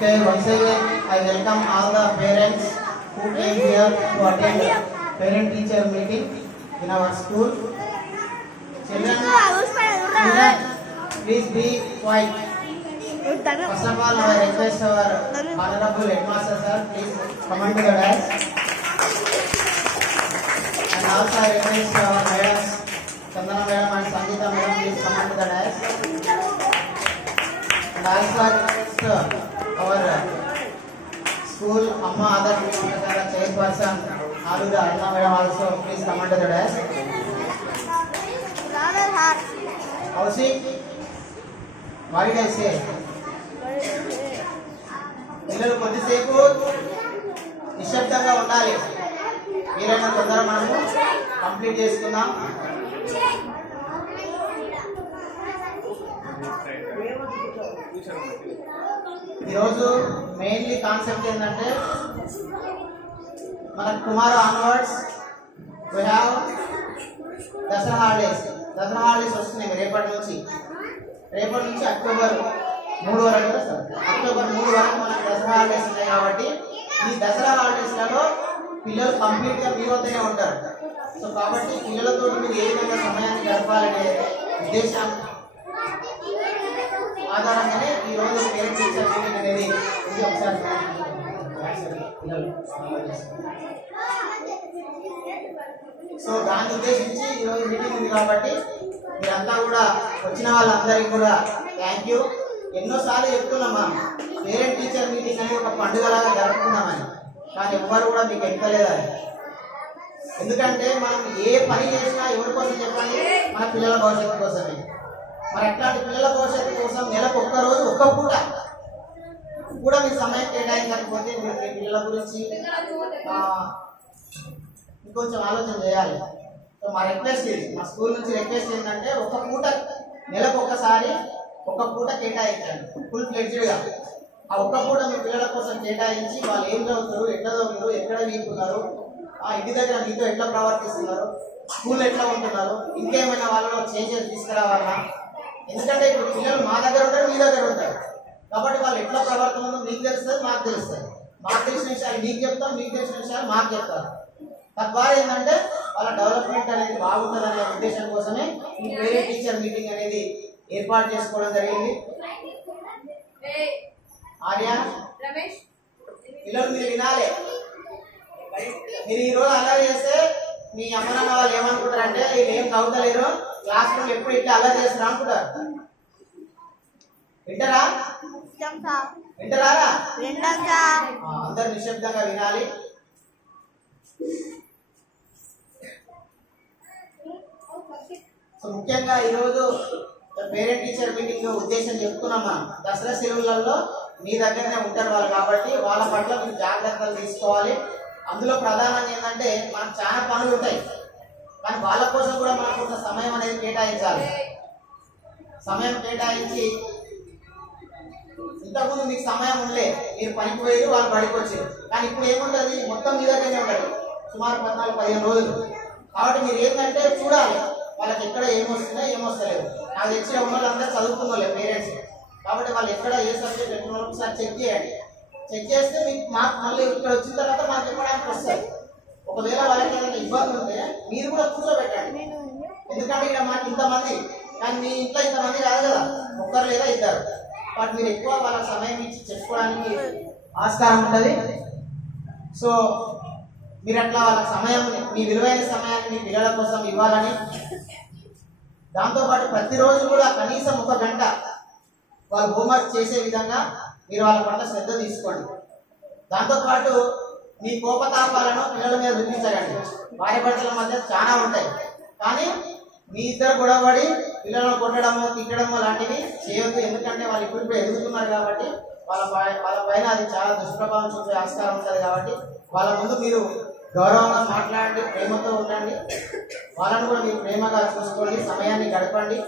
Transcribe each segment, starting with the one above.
Okay, once again I welcome all the parents who came here to attend parent-teacher meeting in our school. Children, please be quiet. First of all, I request our honorable headmaster sir, please come on to the dais. And also I request our madams, Chandana madam and Sangeeta madam, please come on to the dais. And also I request our school Amma Adarsh Vidyalaya chairperson Aluda Aruna madam also please come on to the dais. Kaushik, what did I say? పిల్లలు కొద్దిసేపు నిశ్శబ్దంగా ఉండాలి. వీలైన తొందర మనము complete చేసుకుందాం. ఈరోజు mainly concept ఏంటంటే మన tomorrow onwards we have Dasara holidays. Dasara holidays వస్తున్నాయి రేపటి నుంచి అక్టోబర్ 3 వరకు కదా సార్. అక్టోబర్ 3 వరకు మనకు దసరా హాలిడేస్ ఉన్నాయి కాబట్టి ఈ దసరా హాలిడేస్లలో పిల్లలు కంప్లీట్గా మీ వద్దనే ఉంటారు. సో కాబట్టి పిల్లలతో మీరు ఏ విధంగా సమయాన్ని గడపాలనే ఉద్దేశం ఆధారంగానే ఈరోజు పేరెంట్ టీచర్ మీటింగ్ అనేది ఇది. ఒకసారి సో దాన్ని ఉద్దేశించి ఈరోజు మీటింగ్ ఉంది కాబట్టి మీరంతా కూడా వచ్చిన వాళ్ళందరికీ కూడా థ్యాంక్ యూ. ఎన్నోసార్లు చెప్తున్నామా పేరెంట్ టీచర్ మీటింగ్ అనేది ఒక పండుగలాగా జరుపుకున్నామని, కానీ ఎవ్వరు కూడా మీకు ఎక్కలేదని. ఎందుకంటే మనం ఏ పని చేసినా ఎవరి కోసం చెప్పండి, మన పిల్లల భవిష్యత్తు కోసమే. మరి అట్లాంటి పిల్లల భవిష్యత్తు కోసం నెలకు ఒక్క రోజు ఒక్క పూట కూడా మీ సమయం కేటాయించకపోతే మీరు మీ పిల్లల గురించి ఇంకొంచెం ఆలోచన చేయాలి. సో మా రిక్వెస్ట్ ఇది, మా స్కూల్ నుంచి రిక్వెస్ట్ ఏంటంటే ఒక పూట నెలకు ఒక్కసారి ఒక పూట కేటాయించండి ఫుల్ ఫ్లెడ్జ్డ్గా. ఆ ఒక్క పూట మీ పిల్లల కోసం కేటాయించి వాళ్ళు ఏం చదువుతారు, ఎట్లా చదువుతారు, ఎక్కడ వీకున్నారు, ఇంటి దగ్గర మీతో ఎట్లా ప్రవర్తిస్తున్నారు, స్కూల్ ఎట్లా ఉంటున్నారు, ఇంకేమైనా వాళ్ళలో చేంజెస్ తీసుకురావాలా. ఎందుకంటే ఇప్పుడు పిల్లలు మా దగ్గర ఉంటారు, మీ దగ్గర ఉంటారు కాబట్టి వాళ్ళు ఎట్లా ప్రవర్తన ఉందో మీకు తెలుస్తుంది, మాకు తెలుస్తుంది. మాకు తెలిసిన విషయాలు మీకు చెప్తాం, మీకు తెలిసిన విషయాలు మాకు చెప్తారు. తద్వారా ఏంటంటే వాళ్ళ డెవలప్మెంట్ అనేది బాగుంటుంది అనే ఉద్దేశం కోసమే ఈ పేరెంట్ టీచర్ మీటింగ్ అనేది ఏర్పాటు చేసుకోవడం జరిగింది. ఆర్య పిల్లలు మీరు వినాలి. మీరు ఈ రోజు అల్లరి చేస్తే మీ అమ్మ నాన్న వాళ్ళు ఏమనుకుంటారంటే వీళ్ళు ఏం చదువుతలేరు, క్లాస్ రూమ్ ఎప్పుడు ఇట్లా అల్లరి చేస్తారు అనుకుంటారు. వింటారా? అందరు నిశ్శబ్దంగా వినాలి. సో ముఖ్యంగా ఈరోజు పేరెంట్ టీచర్ మీటింగ్ ఉద్దేశం చెప్తున్నాం. మనం దసరా సెలవులలో మీ దగ్గరనే ఉంటారు వాళ్ళు కాబట్టి వాళ్ళ పట్ల మీరు జాగ్రత్తలు తీసుకోవాలి. అందులో ప్రధానంగా ఏంటంటే మనకు చాలా పనులు ఉంటాయి, కానీ వాళ్ళ కోసం కూడా మనకు కొంత సమయం అనేది కేటాయించాలి. సమయం కేటాయించి ఇంతకుముందు మీకు సమయం ఉండలే, మీరు పనికి పోయేది, వాళ్ళు బడికి వచ్చారు. కానీ ఇప్పుడు ఏముంటుంది, మొత్తం మీ దగ్గరనే ఉంటుంది సుమారు 14-15 రోజులు. కాబట్టి మీరు ఏంటంటే చూడాలి వాళ్ళకి ఎక్కడ ఏమొస్తుందో ఏమొస్తలేదు. నాకు తెచ్చిన వాళ్ళందరూ చదువుకున్న వాళ్ళే పేరెంట్స్ కాబట్టి వాళ్ళు ఎక్కడ ఏ సబ్జెక్ట్ ఎక్కడ ఒకసారి చెక్ చేయండి. చెక్ చేస్తే మీకు మాకు మళ్ళీ ఇక్కడ వచ్చిన తర్వాత మాకు చెప్పడానికి వస్తుంది. ఒకవేళ వాళ్ళకి ఏదైనా ఇబ్బంది ఉంటే మీరు కూడా కూర్చోబెట్టండి. ఎందుకంటే ఇక్కడ మాకు ఇంతమంది, కానీ మీ ఇంట్లో ఇంతమంది కాదు కదా, ఒక్కరు లేదా ఇద్దరు. బట్ మీరు ఎక్కువ వాళ్ళకి సమయం ఇచ్చి చెప్పుకోవడానికి ఆస్కారం ఉంటుంది. సో మీరు అట్లా వాళ్ళ సమయం, మీ విలువైన సమయాన్ని మీ పిల్లల కోసం ఇవ్వాలని, దాంతోపాటు ప్రతిరోజు కూడా కనీసం 1 గంట వాళ్ళు హోంవర్క్ చేసే విధంగా మీరు వాళ్ళ పట్ల శ్రద్ధ తీసుకోండి. దాంతోపాటు మీ కోపతాపాలను పిల్లల మీద చూపించకండి. భార్య భర్తల మధ్య చాలా ఉంటాయి, కానీ మీ ఇద్దరు గొడవపడి పిల్లలను కొట్టడమో తిట్టడమో లాంటివి చేయొద్దు. ఎందుకంటే వాళ్ళు ఇప్పుడు ఎదుగుతున్నారు కాబట్టి వాళ్ళ పైన అది చాలా దుష్ప్రభావం చూపే ఆస్కారం ఉంటుంది. కాబట్టి వాళ్ళ ముందు మీరు గౌరవంగా మాట్లాడండి, ప్రేమతో ఉండండి. వాళ్ళని కూడా మీరు ప్రేమగా చూసుకోండి, సమయాన్ని గడపండి.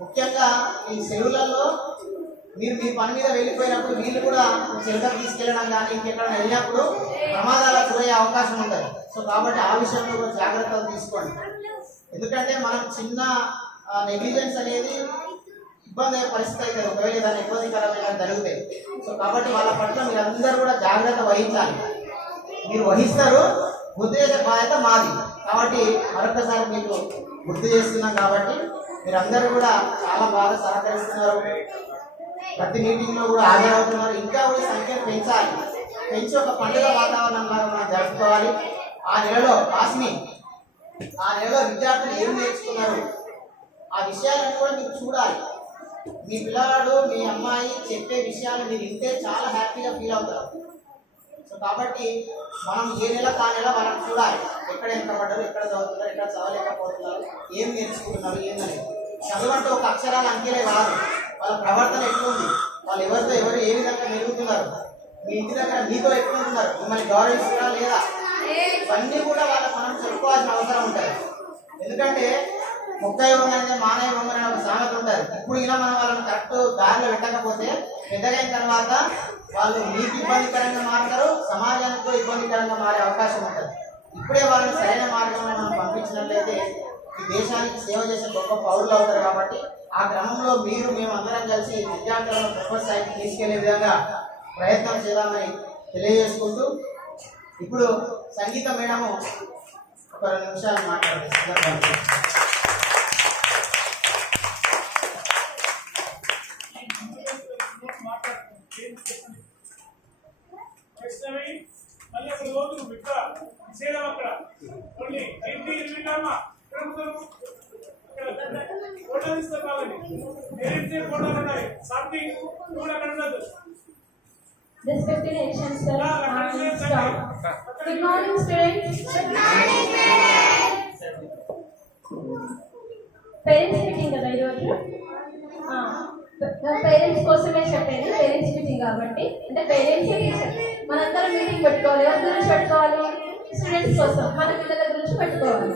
ముఖ్యంగా ఈ సెలవులలో మీరు మీ పని మీద వెళ్ళిపోయినప్పుడు వీళ్ళు కూడా సెలవులకు తీసుకెళ్ళడం కానీ ఇంకెక్కడ వెళ్ళినప్పుడు ప్రమాదాలకు గురయ్యే అవకాశం ఉంటుంది. సో కాబట్టి ఆ విషయంలో కూడా జాగ్రత్తలు తీసుకోండి. ఎందుకంటే మనం చిన్న నెగ్లిజెన్స్ అనేది ఇబ్బంది అయ్యే పరిస్థితి అవుతుంది ఒకవేళ ఏదైనా ఇబ్బందికరమైన జరిగితే. సో కాబట్టి వాళ్ళ పట్ల మీరు అందరూ కూడా జాగ్రత్త వహించాలి. మీరు వహిస్తారు, గుర్తు చేసే బాధ్యత మాది. కాబట్టి మరొకసారి మీకు గుర్తు చేస్తున్నాం. కాబట్టి మీరందరూ కూడా చాలా బాగా సహకరిస్తున్నారు, ప్రతి మీటింగ్లో కూడా హాజరవుతున్నారు. ఇంకా కూడా సంఖ్యను పెంచాలి, పెంచి ఒక పండుగ వాతావరణం లాగా మనం జరుపుకోవాలి. ఆ నెలలో విద్యార్థులు ఏం నేర్చుకున్నారు ఆ విషయాలను కూడా మీరు చూడాలి. మీ పిల్లవాడు మీ అమ్మాయి చెప్పే విషయాలు మీరు వింటే చాలా హ్యాపీగా ఫీల్ అవుతారు. సో కాబట్టి మనం ఏ నెల ఆ నెల వాళ్ళని చూడాలి, ఎక్కడ ఎంత పడ్డారు, ఎక్కడ చదువుతున్నారు, ఎక్కడ చదవలేకపోతున్నారు, ఏం నేర్చుకుంటున్నారు, ఏందని. చదువు అంటే ఒక అక్షరాలు అంకెలే కాదు, వాళ్ళ ప్రవర్తన ఎట్లుంది, వాళ్ళు ఎవరితో ఎవరు ఏ విధంగా మెరుగుతున్నారు, మీ ఇంటి దగ్గర మీతో ఎట్లుంటున్నారు, మిమ్మల్ని గౌరవిస్తున్నారా లేదా, ఇవన్నీ కూడా వాళ్ళకి మనం చెప్పుకోవాల్సిన అవసరం ఉంటుంది. ఎందుకంటే ముక్కై వంగనే మానవ వంగనే ఒక సామెత ఉంటుంది. ఇప్పుడు ఇలా మనం వాళ్ళని కరెక్ట్ దారిలో పెట్టకపోతే పెద్దగైన తర్వాత వాళ్ళు మీకు ఇబ్బందికరంగా మారుతారు, సమాజానికి కూడా ఇబ్బందికరంగా మారే అవకాశం ఉంటుంది. ఇప్పుడే వాళ్ళని సరైన మార్గంలో మనం పంపించినట్లయితే ఈ దేశానికి సేవ చేసే గొప్ప పౌరులు అవుతారు. కాబట్టి ఆ క్రమంలో మేమందరం కలిసి విద్యార్థులను ప్రపంచ స్థాయికి తీసుకెళ్లే విధంగా ప్రయత్నం చేద్దామని తెలియజేసుకుంటూ ఇప్పుడు సంగీత మేడము ఒక 2 నిమిషాలు మాట్లాడుతుంది. Respected action sir, stop. Good morning students. Good morning parents. Parents meeting kada iroju. Parents కోసమే చెప్పేది, పేరెంట్స్ మీటింగ్ కాబట్టి. అంటే పేరెంట్స్ టీచర్ మనందరం మీటింగ్ పెట్టుకోవాలి. ఎవరి గురించి పెట్టుకోవాలి? స్టూడెంట్స్ కోసం, మన పిల్లల గురించి పెట్టుకోవాలి.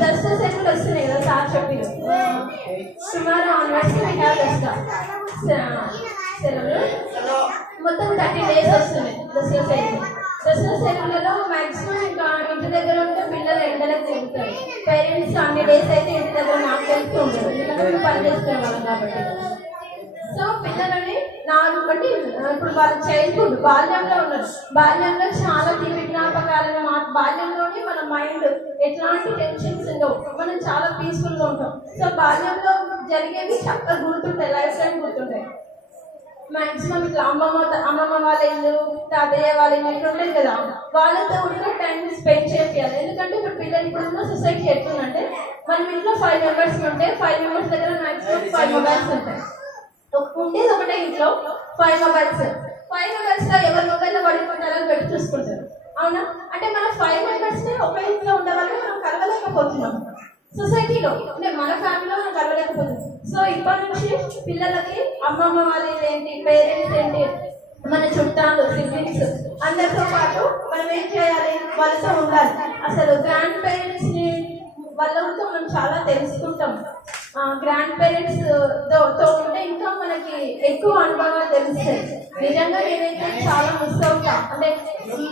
దసరా సెలవులు వస్తున్నాయి కదా సార్ చెప్పారు. సుమారు ఆన్వర్డ్స్ వీ హ్యావ్ సెలవులు మొత్తం 30 days వస్తున్నాయి దసరా సెలవులు. దసరా సెలవులలో మ్యాక్సిమం ఇంకా ఇంటి దగ్గర ఉంటే పిల్లలు ఎండలకు తిరుగుతారు. పేరెంట్స్ అన్ని డేస్ అయితే ఇంటి దగ్గర నాకు తెలుస్తూ ఉంటారు, ఎందుకంటే పని చేసుకునే వాళ్ళం కాబట్టి. సో పిల్లలని బట్టి ఇప్పుడు వాళ్ళ చైల్డ్హుడ్ బాల్యంలో ఉన్నారు. బాల్యంలో చాలా తీపి జ్ఞాపకాలను బాల్యంలోనే మన మైండ్ ఎట్లాంటి టెన్షన్స్ ఉండవు, మనం చాలా పీస్ఫుల్గా ఉంటాం. సో బాల్యంలో జరిగేవి చక్కగా గుర్తుంటాయి, లైఫ్ టైం గుర్తుంటాయి. మ్యాక్సిమం ఇట్లా అమ్మమ్మ వాళ్ళ ఇల్లు, తాతయ్య వాళ్ళ ఇల్లు ఇట్లా ఉండేది కదా, వాళ్ళతో కూడా టైం స్పెండ్ చేయాలి. ఎందుకంటే ఇప్పుడు పిల్లలు ఇప్పుడున్న సొసైటీ ఎట్లుందంటే మనం ఇంట్లో 5 members ఉంటే 5 members దగ్గర మ్యాక్సిమం 5 mobiles ఉంటాయి. ఉండేది ఒకటే ఇంట్లో 5 mobiles. 5 members లో ఎవరి మొబైల్లో పడుకుంటారని పెట్టి చూసుకుంటారు. అవునా? అంటే మన 5 members ఒక ఇంట్లో ఉండే వాళ్ళని మనం కలవలేకపోతున్నాం సొసైటీలో, అంటే మన ఫ్యామిలీలో మనం కలవలేకపోతున్నాం. సో ఇప్పటి నుంచి పిల్లలకి అమ్మమ్మ వాళ్ళు ఏంటి, పేరెంట్స్ ఏంటి, మన చుట్టాలు సిబ్లింగ్స్ అందరితో పాటు మనం ఏం చేయాలి, వాళ్ళతో ఉండాలి. అసలు గ్రాండ్ పేరెంట్స్ని వాళ్ళతో మనం చాలా తెలుసుకుంటాం. గ్రాండ్ పేరెంట్స్ తో ఉంటే ఇంకా మనకి ఎక్కువ అనుభవాలు తెలుస్తాయి. నిజంగా నేనైతే చాలా మిస్ అవుతా. అంటే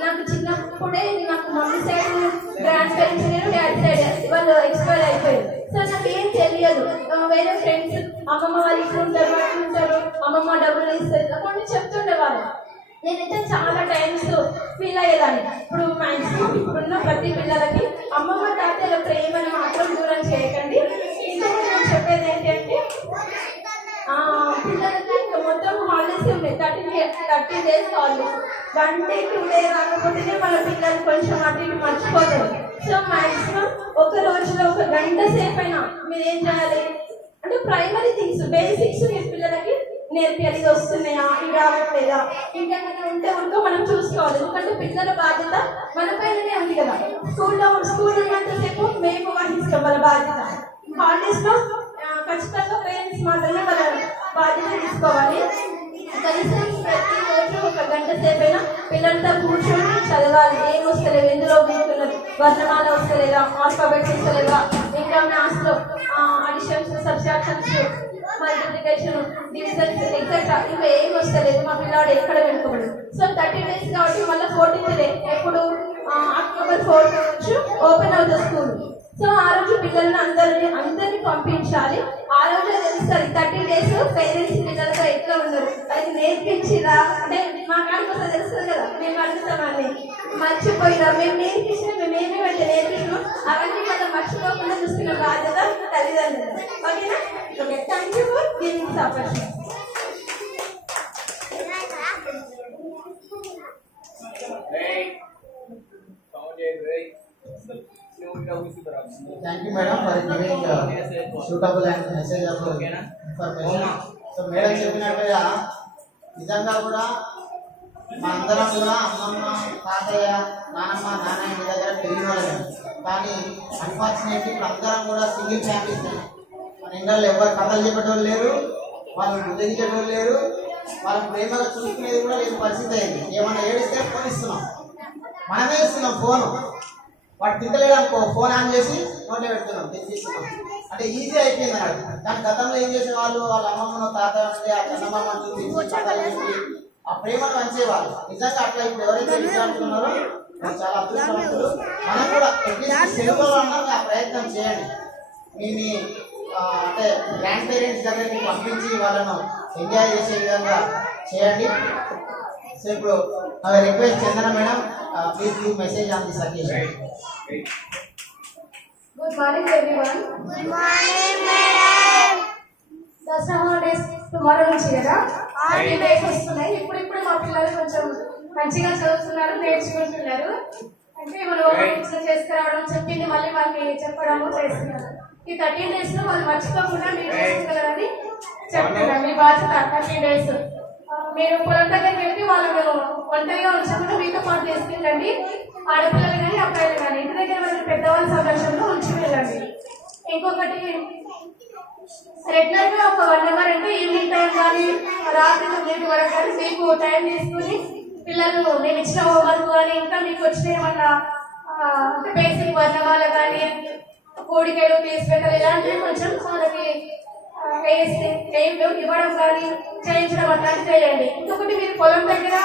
నాకు చిన్నప్పుడే నాకు మమ్మీ సైడ్ గ్రాండ్ పేరెంట్స్ లేరు, డాడీ సైడ్ వాళ్ళు ఎక్స్పైర్ అయిపోయారు. సో నాకు ఏం తెలియదు. వేరే ఫ్రెండ్స్ అమ్మమ్మ వాళ్ళు ఇట్లుంటారు, అట్లుంటారు, అమ్మమ్మ డబ్బులు ఇస్తారు కొన్ని చెప్తుండేవాళ్ళు. నేనైతే చాలా టైమ్స్ ఫీల్ అయ్యేదాన్ని. ఇప్పుడు మ్యాక్సిమం ఇప్పుడున్న ప్రతి పిల్లలకి అమ్మమ్మ తాతయ్యల ప్రేమను మాత్రం దూరం చేయకండి. ఇంతకు నేను చెప్పేది ఏంటంటే పిల్లలకి మొత్తం హాలిడేస్ ఉన్నాయి, 30 days హాలిడేస్. 1 day 2 day రాకపోతేనే మన పిల్లలు కొంచెం అటు ఇటు మర్చిపోతారు. సో మ్యాక్సిమం ఒక రోజులో 1 గంట సేపు అయినా మీరు ఏం చేయాలి అంటే ప్రైమరీ థింగ్స్, బేసిక్స్ మీ పిల్లలకి నేర్పియాలి. ఇది వస్తున్నాయా, ఇవి రావట్లేదా, ఇంకేమైనా ఉంటే ఉంటూ మనం చూసుకోవాలి. ఎందుకంటే పిల్లల బాధ్యత మన పైననే ఉంది కదా. స్కూల్ ఉన్నంతసేపు మేము వహిస్తాం వాళ్ళ బాధ్యత. హాలిడేస్ లో ఖచ్చితంగా పేరెంట్స్ మాత్రమే వాళ్ళ బాధ్యత తీసుకోవాలి. కనీసం ప్రతిరోజు 1 గంట సేపు అయినా పిల్లలతో కూర్చొని చదవాలి. ఏం వస్తలేవు, ఎందులో కూర్చున్నారు, వర్ణమాల వస్తలేదా, ఆల్ఫాబెట్స్ వస్తలేవా, ఇంకా మ్యాథ్స్ లో additions, subtractions, multiplication, divisions etcetera ఇంకా ఏం వస్తలేదు, మా పిల్లవాడు ఎక్కడ వెనుకబడదు. సో 30 days కాబట్టి మళ్ళీ 14th day ఎప్పుడు October 4th నుంచి ఓపెన్ అవుతుంది స్కూల్. సో ఆ రోజు పిల్లల్ని అందరినీ పంపించాలి. ఆ రోజు తెలుస్తుంది 30 days పేరెంట్స్ పిల్లలతో ఎట్లా ఉన్నారు, అది నేర్పించిరా అంటే మా కాడికి వస్తే తెలుస్తుంది కదా, మేము అడుగుతామని మర్చిపోయినా మేము నేర్పించినా మేము ఏమి అంటే నేర్పించినాం అవన్నీ మనం మర్చిపోకుండా చూస్తున్న బాధ్యత తల్లిదండ్రులు. ఓకేనా? Okay, thank you for giving this opportunity. Thank you, madam, for giving suitable and messageable information. So, madam చెప్పినట్టుగా నిజంగా కూడా మా అందరం కూడా అమ్మమ్మ, తాతయ్య, నానమ్మ, నాన్న ఇంటి దగ్గర పెరిగిన వాళ్ళమే. కానీ అన్ఫార్చునేట్లీ ఇప్పుడు అందరం కూడా సింగిల్ ఫ్యామిలీస్. మన ఇంట్లో ఎవరు కథలు చెప్పేటోళ్ళు లేరు, వాళ్ళు బుద్ధించేటోళ్ళు లేరు, వాళ్ళ ప్రేమగా చూసుకునేది కూడా లేని పరిస్థితి అయింది. ఏమన్నా ఏడిస్తే ఫోన్ ఇస్తున్నాం, మనమే ఇస్తున్నాం ఫోను. వాడు తింటలేడు అనుకో, ఫోన్ ఆన్ చేసి నోట్లో పెడుతున్నాం, తినిపిస్తున్నాం. అంటే ఈజీ అయిపోయింది అన్నాడు. కానీ గతంలో ఏం చేసే వాళ్ళు, వాళ్ళ అమ్మమ్మను, తాతయ్య, ఆ చందమామను చూపించి కథలు చెప్పి ఆ ప్రేమను పంచేవాళ్ళు. నిజంగా అట్లా ఇప్పుడు ఎవరైతే విద్యార్థులున్నారో వాళ్ళు చాలా అదృష్టవంతులు. మనం కూడా అట్లీస్ట్ సెలవులో ఉన్నా ఆ ప్రయత్నం చేయండి. మీ అంటే గ్రాండ్ పేరెంట్స్ దగ్గరికి పంపించి వాళ్ళను ఎంజాయ్ చేసే విధంగా చేయండి. సో ఇప్పుడు request Chandana madam, please give message on this occasion. Good morning everyone. Good morning madam. Dasara holidays tomorrow నుంచి కదా, 30 days వస్తున్నాయి. ఇప్పుడు మా పిల్లలు కొంచెం మంచిగా చదువుతున్నారు, నేర్చుకుంటున్నారు. అంటే మనం ఇట్లా చేసుకురావడం, చెప్పింది మళ్ళీ వాళ్ళకి చెప్పడము చేస్తున్నారు. ఈ 30 days లో వాళ్ళు మర్చిపోకుండా మీరు చేసుకోగలరని చెప్తున్నారు. మీ బాధ్యత 30 days. మీరు పొలం దగ్గరికి వెళ్ళి వాళ్ళను ఒంటరిగా ఉంచకుండా మీతో పాటు తీసుకెళ్ళండి. ఆడపిల్లలు కానీ అబ్బాయిలు కానీ ఇంటి దగ్గర వాళ్ళ పెద్దవాళ్ళ సంరక్షణలో ఉంచి వెళ్ళండి. ఇంకొకటి, రెగ్యులర్ గా ఒక 1 hour అంటే ఈవినింగ్ టైం కానీ రాత్రి 9 వరకు కానీ మీకు టైం తీసుకుని పిల్లలు నేను ఇచ్చిన హోంవర్క్ కానీ ఇంకా మీకు వచ్చిన ఏమన్నా అంటే బేసిక్ వర్ణమాల కానీ కోడికలు తీసుకెళ్ళాలి ఇలాంటివి కొంచెం వాళ్ళకి ఇవ్వడం కానీ చేయించడం అట్లాంటి చేయండి. ఇంకొకటి, మీరు పొలం దగ్గర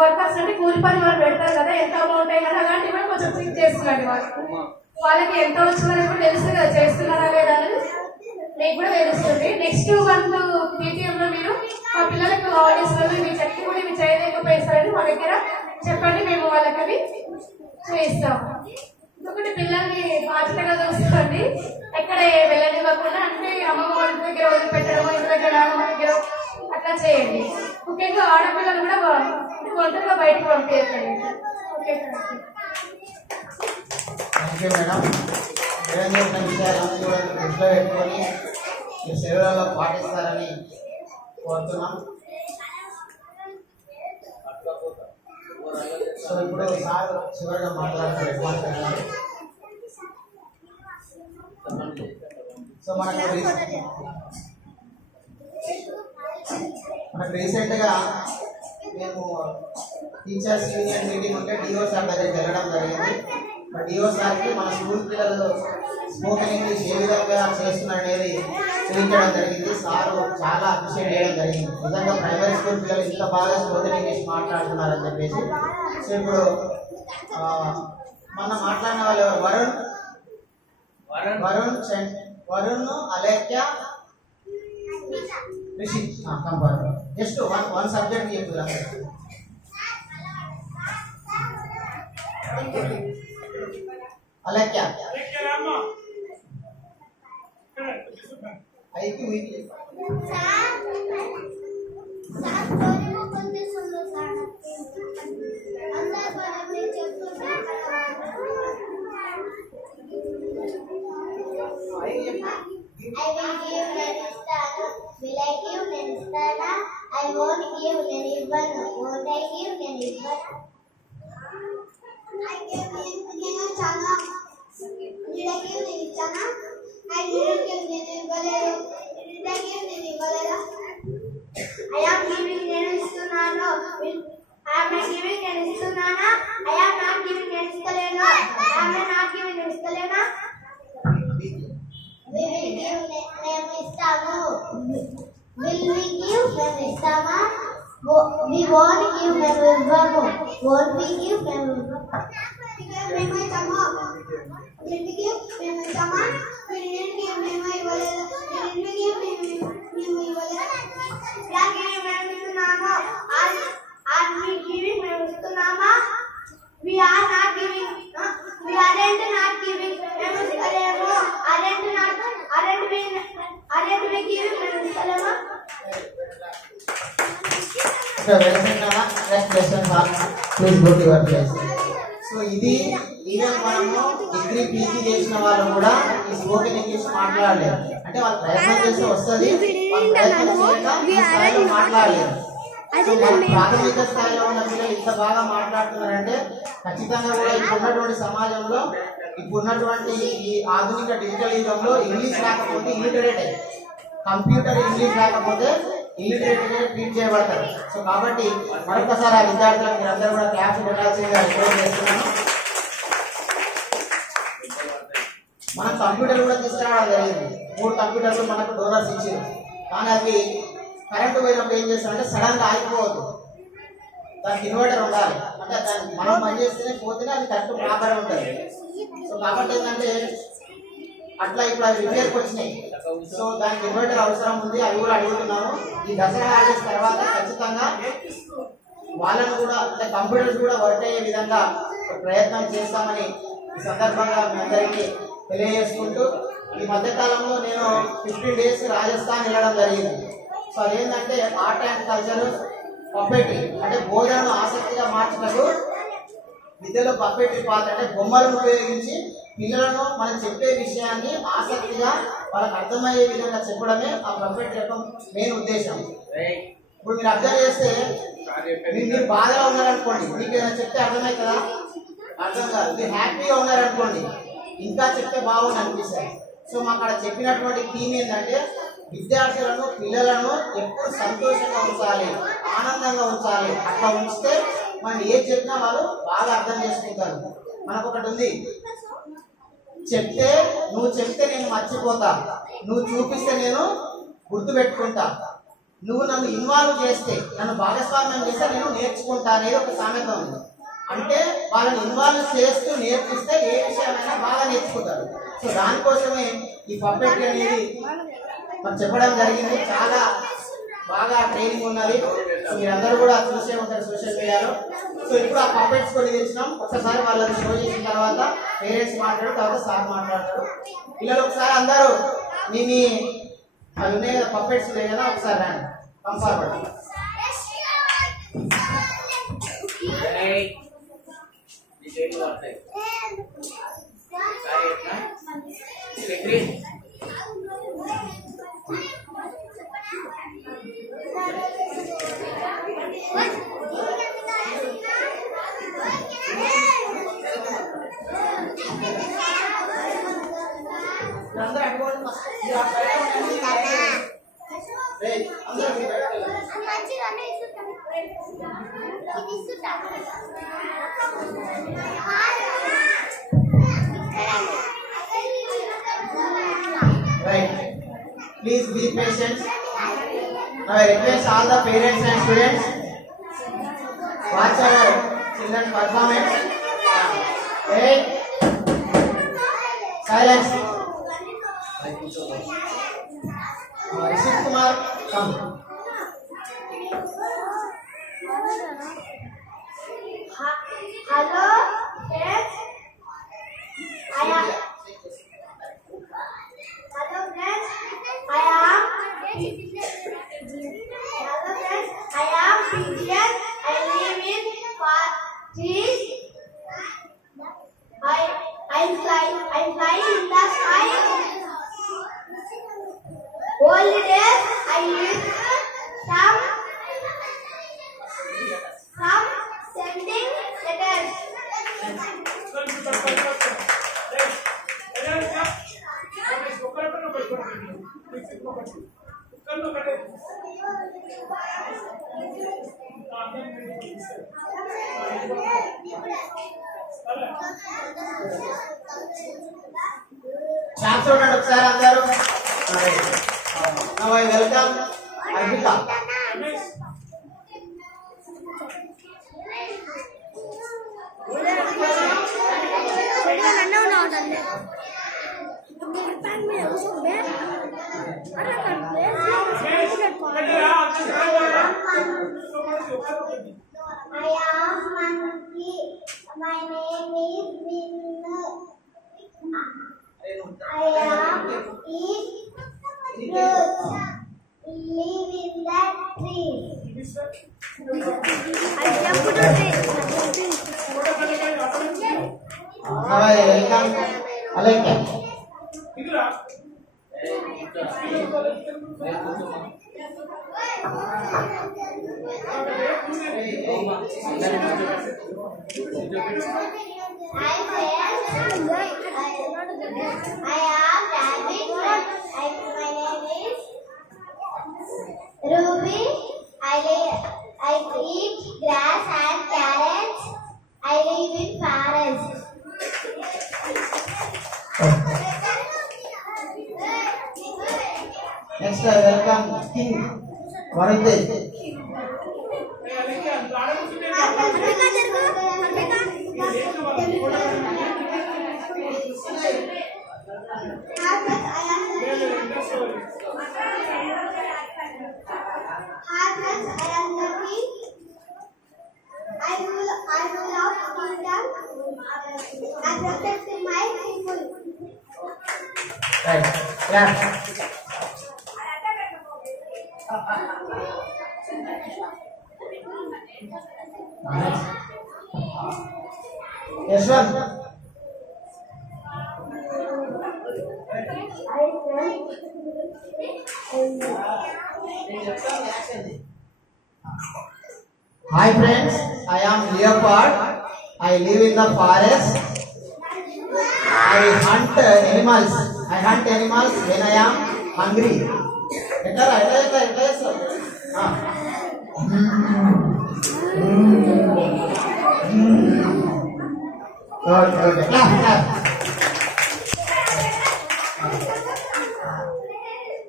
వర్కర్స్ అంటే కూలి పని వాళ్ళు పెడతారు కదా, ఎంత అమౌంట్ అయినా అలాంటివి కొంచెం చెక్ చేస్తున్నాండి. వాళ్ళకి ఎంత వచ్చిందని కూడా తెలుసు కదా, చేస్తున్నారా లేదా అని మీకు కూడా తెలుస్తుంది. నెక్స్ట్ మంత్ PTM లో మీరు మా పిల్లలకు హాలిడేస్ లో మీ చెట్టు కూడా ఇవి చేయలేకపోయేస్తారని మా దగ్గర చెప్పండి, మేము వాళ్ళకి అవి చేయిస్తాము. ఇంకొకటి, పిల్లల్ని బాధ్యతగా చూసుకోండి, ఎక్కడ వెళ్ళనివ్వకుండా. అంటే అమ్మమ్మ వాళ్ళ దగ్గర వదిలిపెట్టడం, ఇంటి దగ్గర అమ్మమ్మ దగ్గర అట్లా చేయండి. ముఖ్యంగా ఆడపిల్లలు కూడా ఒంటరిగా బయటకు పంపించండి. Okay, thank you madam. Madam చెప్పిన విషయాలన్నీ కూడా దృష్టిలో పెట్టుకొని మీ సేవలలో పాటిస్తారని కోరుతున్నాం. సో ఇప్పుడు సార్ చివరిగా మాట్లాడుతూ సో మనకు రీసెంట్ గా మేము టీచర్స్ యూనియన్ మీటింగ్ ఉంటే డిఓ సార్ దగ్గరికి వెళ్ళడం జరిగింది. డిఓ సార్కి మన స్కూల్ పిల్లలు స్పోకెన్ ఇంగ్లీష్ ఏ విధంగా చేస్తున్నారు అనేది చూపించడం జరిగింది. సార్ చాలా అప్రిషియేట్ చేయడం జరిగింది. నిజంగా ప్రైమరీ స్కూల్ పిల్లలు ఇంత బాగా స్పోకెన్ ఇంగ్లీష్ మాట్లాడుతున్నారని చెప్పేసి. సో ఇప్పుడు మొన్న మాట్లాడిన వాళ్ళు Varun, Alekhya, Rishi కంపర్. Just one subject చెప్తున్నా. అలేఖ్య ఐకి వీకి I won't give anyone. Won't I give anyone? I gave నేను చాలా నిడకి నేను ఇచ్చానా? I didn't give నేను ఇవ్వలేదు. Did I give నేను ఇవ్వలేదా? I am giving నేను ఇస్తున్నాను. I am not giving నేను ఇస్తున్నానా? I am not giving నేను ఇస్తలేనా? I am not giving నేను ఇస్తలేనా? We will give నేను ఇస్తాము. Will we give మేము ఇస్తామా? We won't give మేము ఇవ్వము. Won't we give మేము ఇవ్వము. memory some up. Did we give memory some up? We didn't give memory whatever. We didn't give memory whatever. We are giving memory to Nama. Are we giving memory to Nama? We are not giving. We aren't not giving memory to Nama. Aren't we giving memory to Nama? So, next question, please go to your place. So, ఇది even మనము degree PG చేసిన వాళ్ళు కూడా ఈ spoken English మాట్లాడలేరు. అంటే వాళ్ళు ప్రయత్నం చేస్తే వస్తుంది, వాళ్ళు ప్రయత్నం చేయక ఈ స్థాయిలో మాట్లాడలేరు. సో మన ప్రాథమిక స్థాయిలో ఉన్న పిల్లలు ఇంత బాగా మాట్లాడుతున్నారంటే ఖచ్చితంగా కూడా ఇప్పుడున్నటువంటి సమాజంలో ఇప్పుడున్నటువంటి ఈ ఆధునిక డిజిటల్ యుగంలో ఇంగ్లీష్ రాకపోతే ఇల్లిటరేట్, కంప్యూటర్ ఇంగ్లీష్ రాకపోతే ఇల్లిటరేట్గా ట్రీట్ చేయబడతారు. సో కాబట్టి మరొకసారి ఆ విద్యార్థులకు మీరందరూ కూడా క్లాస్ పెట్టాల్సిందిగా రిక్వెస్ట్ చేస్తున్నాను. మనం కంప్యూటర్ కూడా తీసుకురావడం జరిగింది. 3 కంప్యూటర్లు మనకు డోనర్స్ ఇచ్చారు. కానీ అవి కరెంటు పోయినప్పుడు ఏం చేస్తారంటే సడన్ గా ఆగిపోవద్దు, దానికి ఇన్వర్టర్ ఉండాలి. అంటే దాన్ని మనం పనిచేస్తేనే పోతేనే అది కరెక్ట్ ప్రాపర్ ఉంటుంది. సో కాబట్టి ఏంటంటే అట్లా ఇప్పుడు అవి రిపేర్కి వచ్చినాయి. సో దానికి ఇన్వర్టర్ అవసరం ఉంది, అవి కూడా అడుగుతున్నాము. ఈ దసరా హాలిడేస్ తర్వాత ఖచ్చితంగా వాళ్ళను కూడా అంటే కంప్యూటర్స్ కూడా వర్క్ అయ్యే విధంగా ప్రయత్నం చేస్తామని ఈ సందర్భంగా మీ అందరికీ తెలియజేసుకుంటూ, ఈ మధ్యకాలంలో నేను 15 days రాజస్థాన్ వెళ్ళడం జరిగింది. సో అదేంటంటే ఆర్ట్ అండ్ కల్చర్ పప్పెట్రీ, అంటే బోధనను ఆసక్తిగా మార్చినట్టు విద్యలో పప్పెట్రీ పాత్ర, అంటే బొమ్మలను ఉపయోగించి పిల్లలను మనం చెప్పే విషయాన్ని ఆసక్తిగా వాళ్ళకి అర్థమయ్యే విధంగా చెప్పడమే ఆ పప్పెట్రీ యొక్క మెయిన్ ఉద్దేశం. ఇప్పుడు మీరు అబ్జర్వ్ చేస్తే మీరు బాధగా ఉన్నారనుకోండి, మీకు ఏదైనా చెప్తే అర్థమవుతుందా? అర్థం కాదు. మీరు హ్యాపీగా ఉన్నారనుకోండి, ఇంకా చెప్తే బాగుంది అనిపిస్తుంది. సో మాకు అక్కడ చెప్పినటువంటి థీమ్ ఏంటంటే విద్యార్థులను పిల్లలను ఎప్పుడు సంతోషంగా ఉంచాలి, ఆనందంగా ఉంచాలి. అట్లా ఉంచితే మనం ఏది చెప్పినా వాళ్ళు బాగా అర్థం చేసుకుంటారు. మనకు ఒకటి ఉంది, నువ్వు చెప్తే నేను మర్చిపోతా, నువ్వు చూపిస్తే నేను గుర్తుపెట్టుకుంటా, నువ్వు నన్ను ఇన్వాల్వ్ చేస్తే, నన్ను భాగస్వామ్యం చేస్తే నేను నేర్చుకుంటా అనేది ఒక సామెత ఉంది. అంటే వాళ్ళని ఇన్వాల్వ్ చేస్తూ నేర్పిస్తే ఏ విషయమైనా బాగా నేర్చుకుంటారు. సో దానికోసమే ఈ పప్పెట్రీ అనేది మనం చెప్పడం జరిగింది. చాలా బాగా ట్రైనింగ్ ఉన్నది. సో మీరందరూ కూడా చూసే ఉంటారు సోషల్ మీడియాలో. సో ఇప్పుడు ఆ పప్పెట్స్ కొన్ని తెచ్చినాం. ఒకసారి వాళ్ళని షో చేసిన తర్వాత పేరెంట్స్ మాట్లాడారు, తర్వాత సార్ మాట్లాడతారు. పిల్లలు ఒకసారి అందరూ మీ అవి ఉన్నాయి కదా, పప్పెట్స్ ఉన్నాయి కదా, ఒకసారి రండి comfort. Right. Please be patient. Now I request all the parents and students watch our children performance. Hey, silence. Rishit Kumar, come. Hello, yes. Hello friends, I am Pigeon. I live in trees. I fly in the sky. All days I eat some sending letters. Chapter ఒకసారి అందరూ. Now I welcome Arpita. monkey. My name is Minnu. I am eat fruits. Live in the trees. Hi, welcome. Alaikum. I am Rabbit. My name is Ruby. I eat grass and carrots. I live in forest. Next, welcome King Varunde. I rule out kingdom. I protect my people. Right. Yeah. Yes, sir. Hi friends, I am Leopard. I live in the forest. I hunt animals. I hunt animals when I am hungry. Okay. Now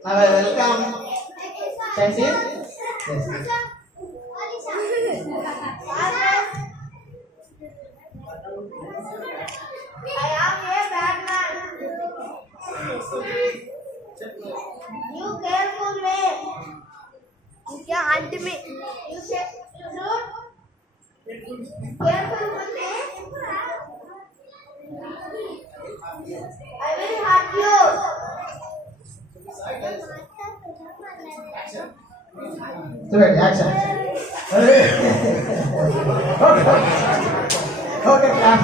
I welcome Chansi. Yes. I am a Batman. You careful me. You can hunt me. You should careful with me. I will hurt you. Correct, action. Okay, clap.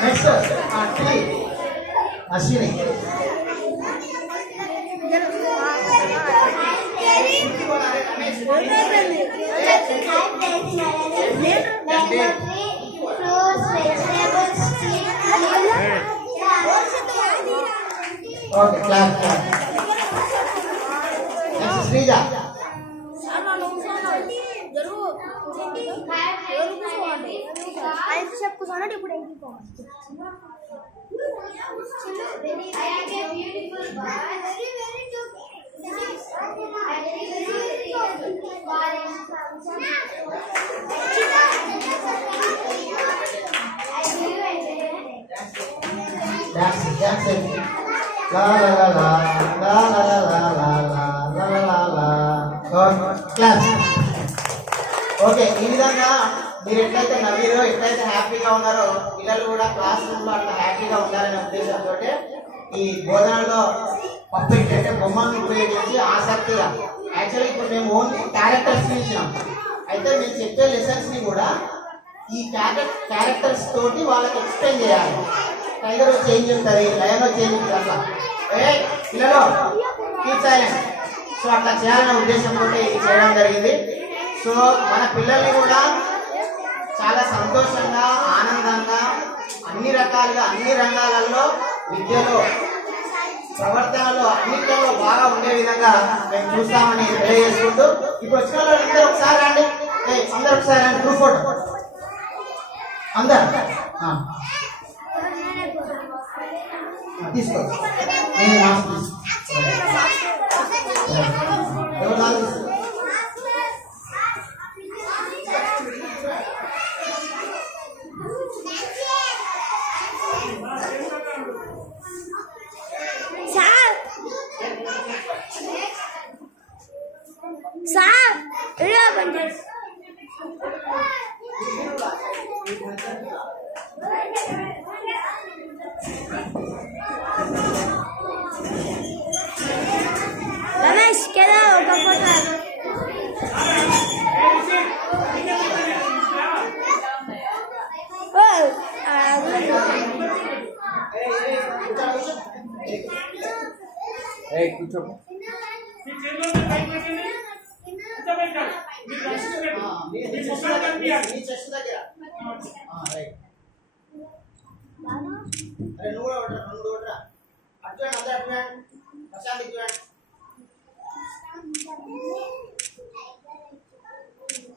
Next, three. Ashwini. Okay, clap. Next, Srija. Dancing. La la la la la la la la la la la. Clap. Okay, ఈ విధంగా మీరు ఎట్లయితే Navarro, ఎట్లయితే హ్యాపీగా ఉన్నారో, పిల్లలు కూడా class room లో అట్లా హ్యాపీగా ఉండాలనే ఉద్దేశంతో ఈ బోధనలో పర్ఫెక్ట్ అంటే బొమ్మను ఉపయోగించి ఆసక్తిగా, యాక్చువల్లీ ఇప్పుడు మేము ఓన్లీ క్యారెక్టర్స్ ఇచ్చినాం. అయితే మేము చెప్పే లెసన్స్ ని కూడా ఈ క్యారెక్టర్స్ తోటి వాళ్ళకి ఎక్స్ప్లెయిన్ చేయాలి. టైగర్ చేంజ్ ఉంటుంది, లయన్ చేంజ్ ఉంటుంది, అట్లా పిల్లలు కీప్ సైలెంట్. సో అట్లా చేయాలనే ఉద్దేశంతో ఇది చేయడం జరిగింది. సో మన పిల్లల్ని కూడా చాలా సంతోషంగా, ఆనందంగా, అన్ని రకాలుగా, అన్ని రంగాలలో, విద్యలో, ప్రవర్తనలో, అన్నింటిలో బాగా ఉండే విధంగా మేము చూస్తామని తెలియజేసుకుంటూ, ఇప్పుడు వచ్చిన వాళ్ళు అందరూ ఒకసారి రండి, అందరూ ఒకసారి రండి, గ్రూప్ ఫోటో అందరు తీసుకో. రమేష్ కదా ఒక ఫోటో కూర్చో నువ్వు కూడా అటు అందరూ అటు ప్రశాంత్ ఇటు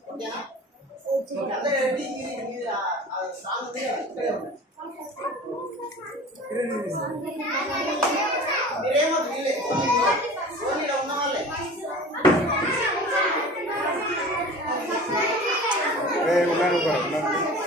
ఓకేనా అందరూ సాంగ్ ఇక్కడే ఉన్నాయి మీరేమో సోనీలో ఉన్న వాళ్ళే ఉన్నాను